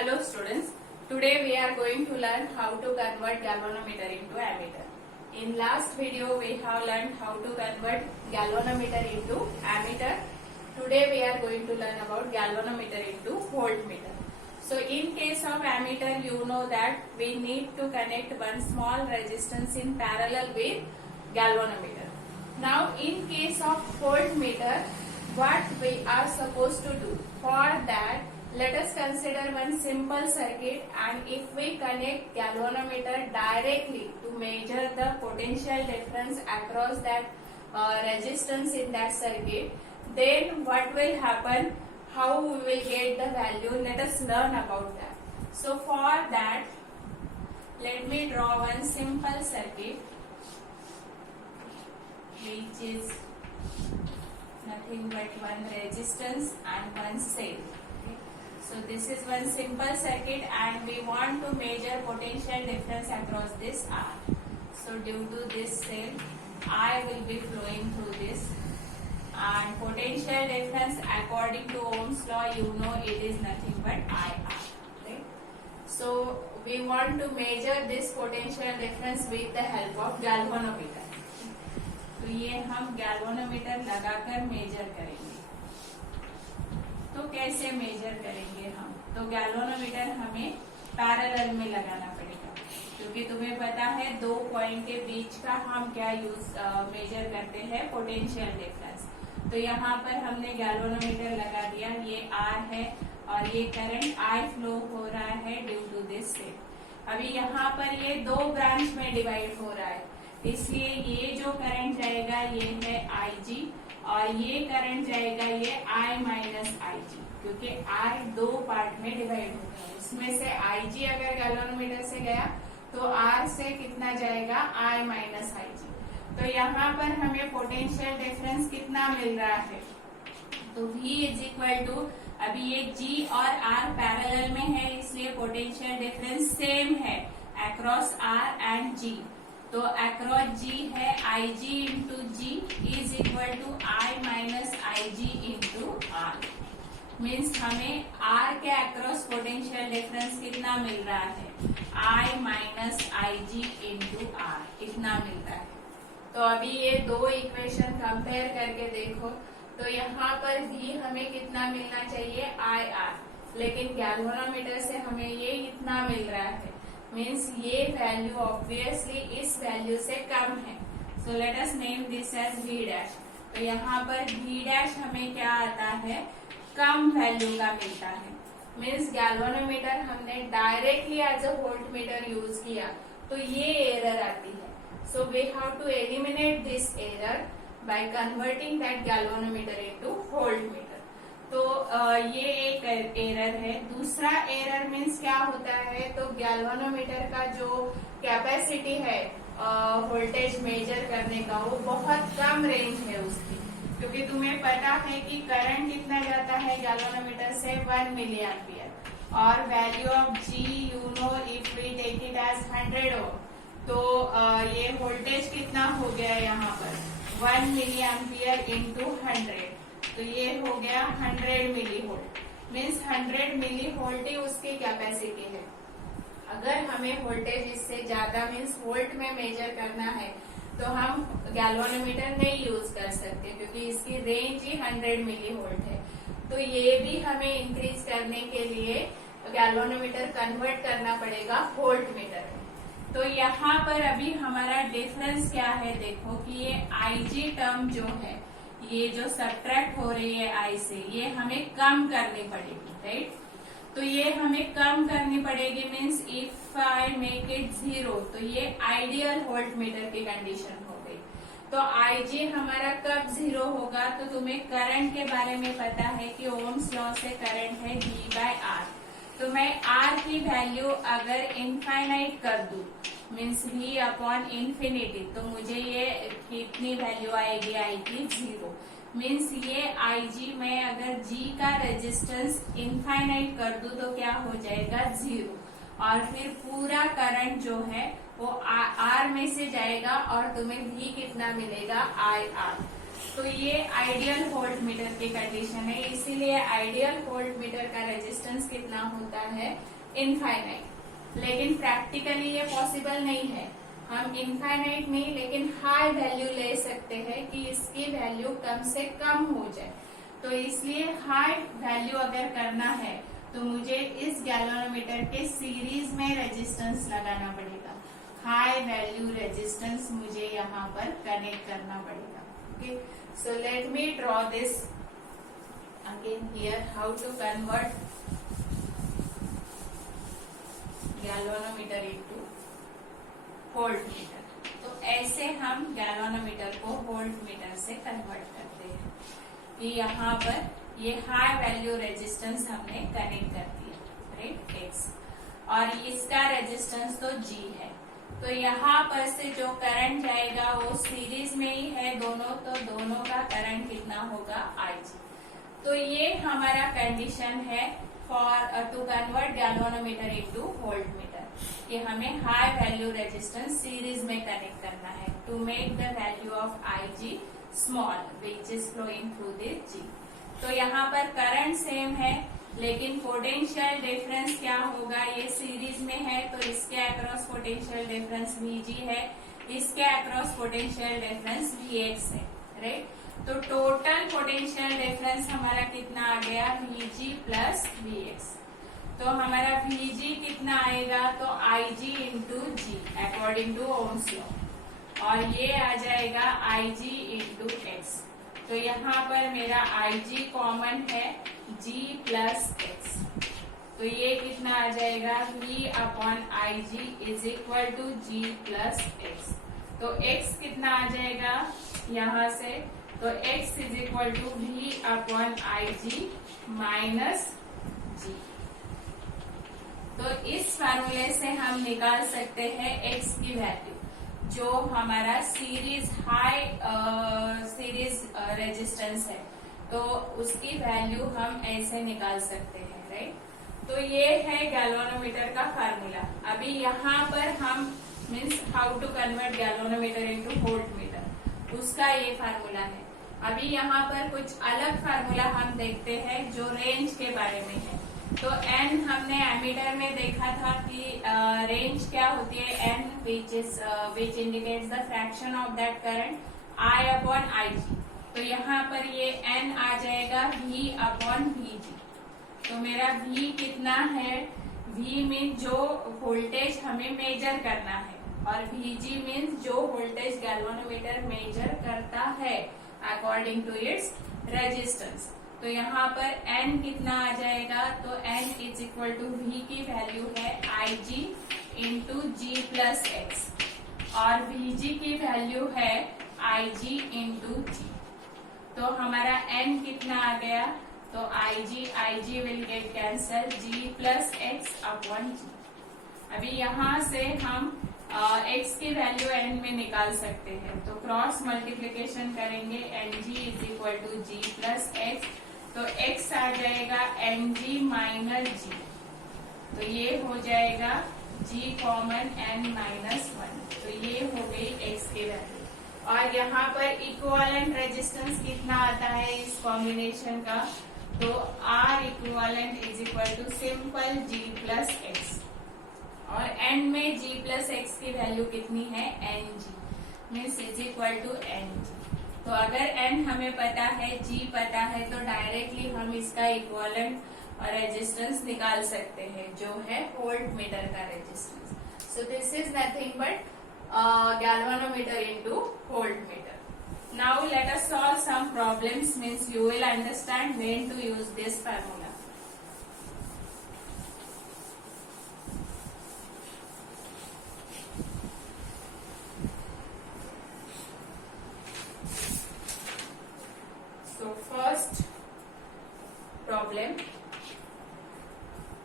Hello students, today we are going to learn how to convert galvanometer into ammeter. In last video we have learned how to convert galvanometer into ammeter. Today we are going to learn about galvanometer into voltmeter. So in case of ammeter, you know that we need to connect one small resistance in parallel with galvanometer. Now in case of voltmeter, what we are supposed to do? For that, let us consider one simple circuit, and if we connect galvanometer directly to measure the potential difference across that resistance in that circuit, then what will happen? How we will get the value? Let us learn about that. So for that, let me draw one simple circuit which is nothing but one resistance and one cell. So this is one simple circuit and we want to measure potential difference across this R. So due to this cell, I will be flowing through this, and potential difference according to Ohm's law, you know, it is nothing but IR. Right? So we want to measure this potential difference with the help of galvanometer. तो ये हम galvanometer लगाकर major करेंगे. तो कैसे major करेंगे हम? तो गैल्वेनोमीटर हमें पैरेलल में लगाना पड़ेगा, क्योंकि तुम्हें पता है दो पॉइंट के बीच का हम क्या मेजर करते हैं, पोटेंशियल डिफरेंस. तो यहाँ पर हमने गैल्वेनोमीटर लगा दिया, ये R है और ये करंट I फ्लो हो रहा है ड्यू टू दिस सेल. अभी यहाँ पर ये दो ब्रांच में डिवाइड हो रहा है, इसलिए ये जो करंट जाएगा ये है IG और ये करंट जाएगा ये I माइनस IG, क्योंकि I दो पार्ट में डिवाइड होता है. इसमें से IG अगर गैल्वेनोमीटर से गया तो R से कितना जाएगा, I माइनस IG. तो यहाँ पर हमें पोटेंशियल डिफरेंस कितना मिल रहा है, तो V इज इक्वल टू, अभी ये G और R पैरेलल में है इसलिए पोटेंशियल डिफरेंस सेम है अक्रॉस R एंड G. तो अक्रॉस G है IG into G is equal to I minus IG into R. Means हमें R के अक्रॉस पोटेंशियल डिफरेंस कितना मिल रहा है, I minus IG into R, इतना मिलता है. तो अभी ये दो इक्वेशन कंपेयर करके देखो, तो यहाँ पर भी हमें कितना मिलना चाहिए, IR, लेकिन गैल्वेनोमीटर से हमें ये इतना मिल रहा है. मीन्स ये वैल्यू ऑब्वियसली इस वैल्यू से कम है. So let us name this as V dash. तो यहाँ पर V डैश हमें क्या आता है, कम वैल्यू का मिलता है. मीन्स गैल्वेनोमीटर हमने directly as a voltmeter use किया तो ये एरर आती है. So we have to eliminate this error by converting that galvanometer into voltmeter. तो ये एक एरर है. दूसरा एरर मीन्स क्या होता है, तो गैल्वेनोमीटर का जो कैपेसिटी है वोल्टेज मेजर करने का, वो बहुत कम रेंज है उसकी, क्योंकि तुम्हें पता है कि करंट कितना जाता है गैल्वेनोमीटर से, 1 मिली एम्पियर, और value of G you know if we take it as 100 ohm, तो ये वोल्टेज कितना हो गया यहाँ पर, 1 मिली एम्पियर इंटू 100, तो ये हो गया 100 milli volt. Means 100 milli volt ही उसकी कैपेसिटी है. अगर हमें वोल्टेज इससे ज्यादा मीन्स वोल्ट में मेजर करना है तो हम गैल्वेनोमीटर नहीं यूज कर सकते, क्योंकि इसकी रेंज ही 100 मिली वोल्ट है. तो ये भी हमें इंक्रीज करने के लिए गैल्वेनोमीटर कन्वर्ट करना पड़ेगा वोल्टमीटर में. तो यहाँ पर अभी हमारा डिफरेंस क्या है, देखो कि ये IG टर्म जो है, ये जो सब्ट्रैक्ट हो रही है I से, ये हमें कम करनी पड़ेगी. राइट? तो ये हमें कम करनी पड़ेगी. Means if I make it 0, तो ये आइडियल वोल्टमीटर की कंडीशन हो गई. तो IG हमारा कब 0 होगा, तो तुम्हें करंट के बारे में पता है कि ओम्स लॉ से करंट है V बाय R. तो मैं R की वैल्यू अगर इनफाइनाइट कर दूं, मीन्स V अपॉन इन्फिनिटी, तो मुझे ये कितनी वैल्यू आएगी, आएगी 0. मीन्स ये IG में अगर G का रेजिस्टेंस इनफाइनाइट कर दूं तो क्या हो जाएगा, 0, और फिर पूरा करंट जो है वो R में से जाएगा और तुम्हें V कितना मिलेगा, IR. तो ये आइडियल वोल्ट मीटर की कंडीशन है, इसीलिए आइडियल वोल्ट मीटर का रेजिस्टेंस कितना होता है, इनफाइनाइट। लेकिन प्रैक्टिकली ये पॉसिबल नहीं है, हम इनफाइनाइट नहीं लेकिन हाई वैल्यू ले सकते हैं कि इसकी वैल्यू कम से कम हो जाए। तो इसलिए हाई वैल्यू अगर करना है तो मुझे इस गैल्वेनोमीटर के सीरीज में रेजिस्टेंस लगाना पड़ेगा, हाई वैल्यू रेजिस्टेंस मुझे यहाँ पर कनेक्ट करना पड़ेगा। Okay, so let me draw this again here, how to convert galvanometer into volt meter. तो ऐसे हम गैल्वेनोमीटर को वोल्ट मीटर से कन्वर्ट करते हैं कि यहाँ पर ये हाई वैल्यू रेजिस्टेंस हमने कनेक्ट कर दिया, राइट, एक्स, और इसका रेजिस्टेंस तो जी है। तो यहाँ पर से जो करंट जाएगा वो सीरीज में ही है दोनों, तो दोनों का करंट कितना होगा, IG। तो ये हमारा कंडीशन है for to convert galvanometer into volt meter, कि हमें हाई वैल्यू रेजिस्टेंस सीरीज में कनेक्ट करना है to make the value of IG small which is flowing through this G। तो यहाँ पर करंट सेम है लेकिन पोटेंशियल डिफरेंस क्या होगा, ये सीरीज में है तो इसके अक्रॉस पोटेंशियल डिफरेंस VG है, इसके अक्रॉस पोटेंशियल डिफरेंस VX है, राइट। तो टोटल पोटेंशियल डिफरेंस हमारा कितना आ गया, VG प्लस VX। तो हमारा VG कितना आएगा, तो IG into G according to Ohm's law, और ये आ जाएगा IG इंटू X। तो यहाँ पर मेरा IG कॉमन है G प्लस X, तो ये कितना आ जाएगा, V upon IG is equal to G plus X। तो X कितना आ जाएगा यहाँ से, तो X is equal to V upon IG minus G। तो इस फार्मूले से हम निकाल सकते हैं X की वैल्यू, जो हमारा सीरीज हाई सीरीज रेजिस्टेंस है, तो उसकी वैल्यू हम ऐसे निकाल सकते हैं, राइट। तो ये है गैल्वेनोमीटर का फार्मूला। अभी यहाँ पर हम means how to convert galvanometer into volt meter, उसका ये फार्मूला है। अभी यहाँ पर कुछ अलग फार्मूला हम देखते हैं जो रेंज के बारे में है। तो N हमने एमीटर में देखा था कि रेंज क्या होती है, N which indicates the fraction of that current I upon IG। तो यहाँ पर ये N आ जाएगा V अपॉन VG। तो मेरा V कितना है, V मीन जो वोल्टेज हमें मेजर करना है, और VG मीन जो वोल्टेज गैल्वेनोमीटर मेजर करता है अकॉर्डिंग टू इट्स रेजिस्टेंस। तो यहाँ पर N कितना आ जाएगा, तो N is equal to V की वैल्यू है IG into G plus X, और VG की वैल्यू है IG इंटू G। तो हमारा N कितना आ गया, तो IG will get cancel, G plus X upon G। अभी यहाँ से हम X की वैल्यू N में निकाल सकते हैं, तो क्रॉस मल्टीप्लीकेशन करेंगे, NG is equal to G plus X। तो X आ जाएगा NG माइनस G, तो ये हो जाएगा G कॉमन N माइनस 1। तो ये हो गई X की वैल्यू। और यहाँ पर इक्विवेलेंट रेजिस्टेंस कितना आता है इस कॉम्बिनेशन का, तो R equivalent is equal to simple G plus X, और N में G प्लस X की वैल्यू कितनी है, NG means is equal to NG। तो अगर N हमें पता है, G पता है, तो डायरेक्टली हम इसका इक्विवेलेंट रेजिस्टेंस निकाल सकते हैं, जो है वोल्ट मीटर का resistance. So this is nothing but galvanometer into volt meter. Now let us solve some problems, means you will understand when to use this formula. So first problem.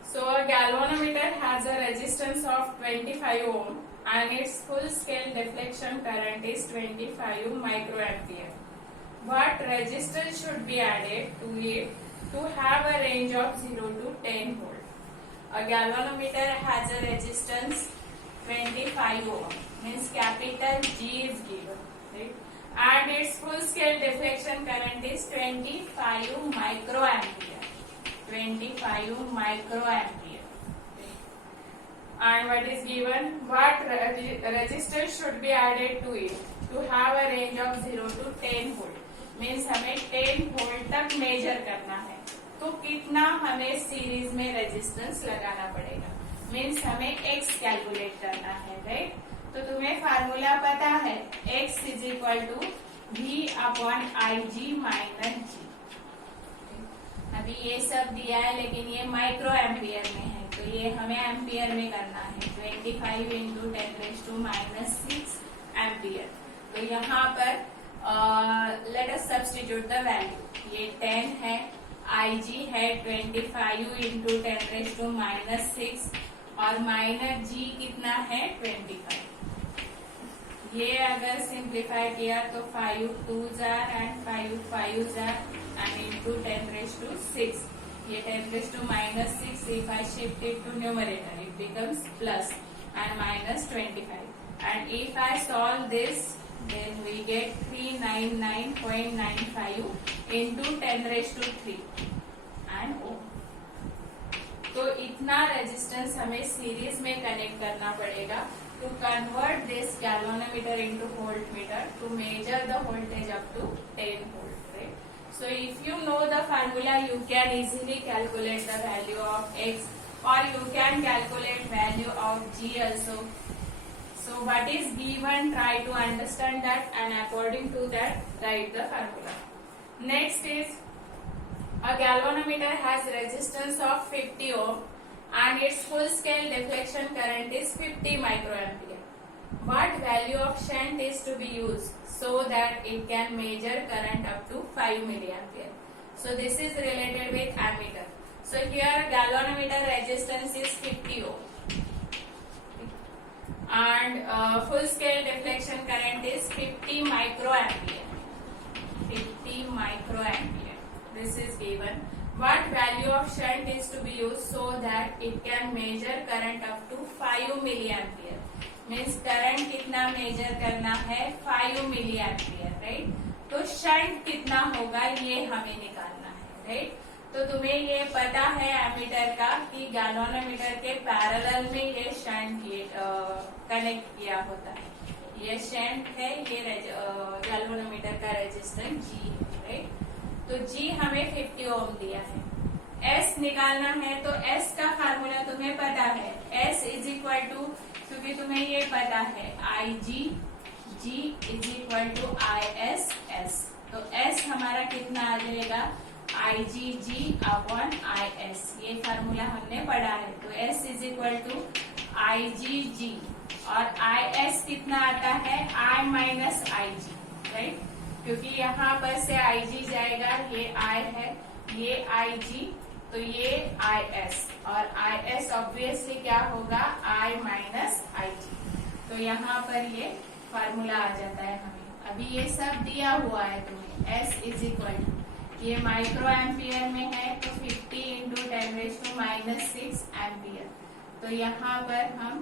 So a galvanometer has a resistance of 25 ohm and its full scale deflection current is 25 microampere. What resistance should be added to it to have a range of 0 to 10 volt? A galvanometer has a resistance 25 ohm, means capital G is given, right? and its full scale deflection current is 25 microampere. 25 microampere. And what is given? What resistance should be added to it to have a range of 0 to 10 volt. Means हमें 10 volt तक major करना है, तो कितना हमें series में resistance लगाना पड़ेगा. मीन्स हमें x कैलकुलेट करना है, राइट. तो तुम्हें फार्मूला पता है, x is equal to v upon i g minus g. अभी ये सब दिया है लेकिन ये माइक्रो एम्पियर में है, तो ये हमें एम्पियर में करना है. 25 इंटू 10⁻⁻6 एम्पियर. तो यहाँ पर let us substitute the value. ये 10 है, आई जी है 25 इंटू 10⁻⁻6 और माइनस जी कितना है 25. ये अगर सिंप्लीफाई किया तो 5 2s and 5 5s and into 10⁻⁶. ये 10⁻⁻6 if I shift it to numerator it becomes plus and minus 25. And if I solve this then we get 399.95 into 10⁻³ and ohm. तो इतना रेजिस्टेंस हमें सीरीज में कनेक्ट करना पड़ेगा to convert this galvanometer into voltmeter to measure the voltage up to 10 volt, right? So if you know the formula, you can easily calculate the value of x, or you can calculate value of g also. So what is given, try to understand that and according to that write the formula. Next is a galvanometer has resistance of 50 ohm and its full scale deflection current is 50 microampere. What value of shunt is to be used so that it can measure current up to 5 milliampere? So this is related with ammeter. So here galvanometer resistance is 50 ohm and full scale deflection current is 50 microampere. 50 microampere. This is given. What value of shunt is to be used so that it can measure current up to 5 milliampere? Means current कितना major करना है 5 milliampere, right? तो shunt कितना होगा ये हमें निकालना है, right? तो तुम्हें ये पता है एमीटर का कि गैल्वेनोमीटर के पैरेलल में ये शंट ये कनेक्ट किया होता है. ये शंट है, ये गैल्वेनोमीटर का रेजिस्टेंस G है, राइट. तो G हमें 50 ओम दिया है. S निकालना है तो S का फार्मूला तुम्हें पता है. S इज इक्वल टू, क्योंकि तुम्हें ये पता है I G G is equal to I S S. तो S हमारा कितना आ जाएगा I G G upon I S. ये फार्मूला हमने पढ़ा है. तो S is equal to I G G और आई एस कितना आता है I minus I G, right. क्योंकि यहाँ पर से आई जी जाएगा, ये I है, ये आई जी, तो ये आई एस और आई एस ऑब्वियसली क्या होगा I माइनस आई जी. तो यहाँ पर ये फार्मूला आ जाता है हमें. अभी ये सब दिया हुआ है तुम्हें. S इज इक्वल टू, ये माइक्रो एम्पियर में है तो 50 इंटू 10⁻⁻6 एम्पियर. तो यहाँ पर हम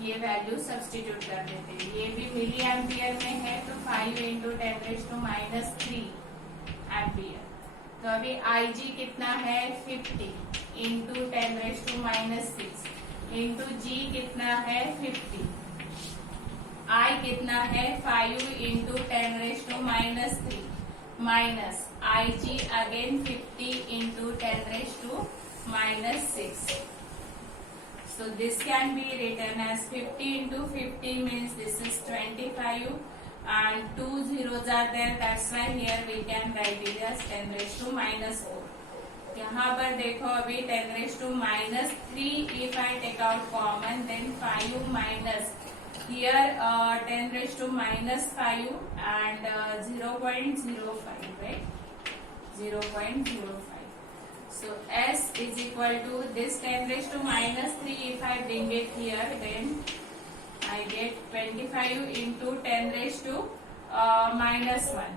ये वैल्यू सब्स्टिट्यूट कर देते हैं. ये भी मिली एम्पियर में है तो 5 इंटू 10⁻³ एम्पियर. तो अभी आई जी कितना है 50 इंटू 10⁻⁻6 इंटू जी कितना है 50. आई कितना है 5 into 10⁻³ minus I G again 50 into 10⁻⁻6. So this can be written as 50 into 50 means this is 25 and 2 zeros are there, that's why here we can write it as 10⁻⁻4. यहाँ पर देखो अभी 10⁻⁻3 if I take out common then 5 minus here 10⁻⁻5 and 0.05, right? 0.05. So S is equal to this 10⁻⁻3 if I bring it here then I get 25 into 10⁻⁻1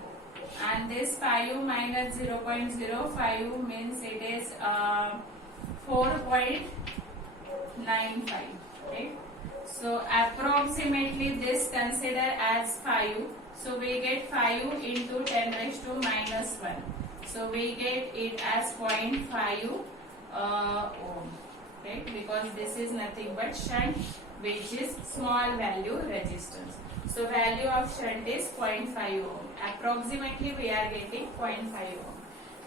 and this 5 minus 0.05 means it is 4.95, right? So approximately this consider as 5. So we get 5 into 10 raised to minus 1. So we get it as 0.5 ohm, right? Because this is nothing but shunt, which is small value resistance. So value of shunt is 0.5 ohm. Approximately we are getting 0.5 ohm.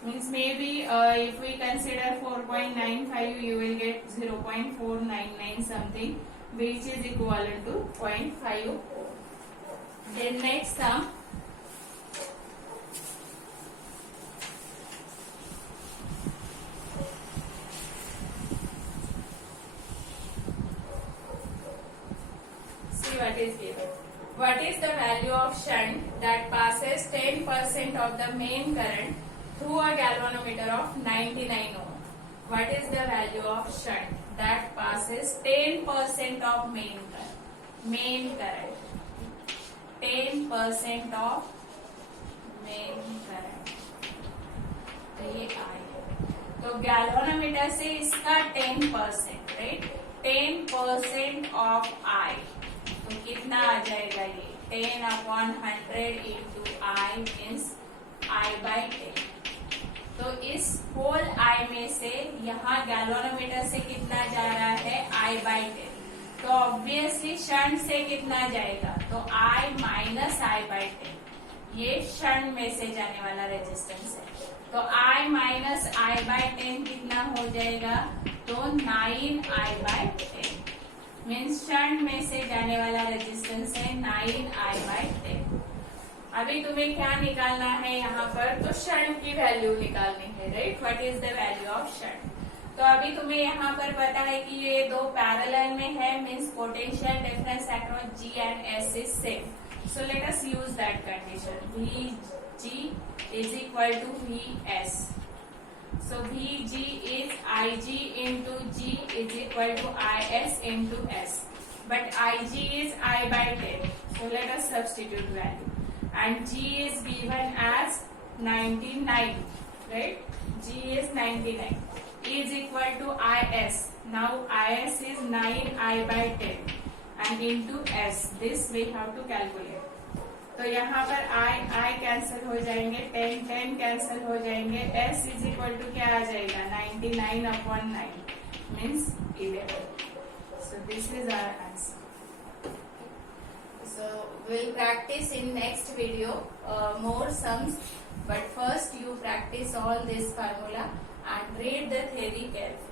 Means maybe if we consider 4.95, you will get 0.499 something, which is equivalent to 0.5 ohm. Then next sum. See what is given. What is the value of shunt that passes 10% of the main current through a galvanometer of 99 ohm? What is the value of shunt that passes 10% of main current? Main current. 10% of main current. ये I है. तो galvanometer से इसका 10%, right? 10% of I. तो कितना आ जाएगा ये? 10/100 into I means I by 10. तो इस होल I में से यहाँ गैल्वेनोमीटर से कितना जा रहा है? I by 10. तो ऑब्वियसली शंट से कितना जाएगा? तो I माइनस I by 10. ये शंट में से जाने वाला रेजिस्टेंस है. तो I माइनस I by 10 कितना हो जाएगा? तो 9I by 10. मीन्स शंट में से जाने वाला रेजिस्टेंस है 9I by 10. अभी तुम्हें क्या निकालना है यहाँ पर? तो शंट की वैल्यू निकालनी है, right? What is the value of shunt? तो अभी तुम्हें यहाँ पर पता है कि ये दो पैरेलल में है, means potential difference across G and S is same. So let us use that condition. Vg is equal to Vs. So Vg is Ig into G is equal to Is into S. But Ig is I by 10. So let us substitute value. And G is given as 99, right? G is 99. Is equal to Is. Now Is is 9I by 10 and into S. This we have to calculate. तो यहाँ पर I cancel हो जाएंगे, 10 cancel हो जाएंगे. S is equal to क्या आ जाएगा? 99/9 means 11. So this is our answer. So we'll practice in next video more sums, but first you practice all this formula and read the theory carefully.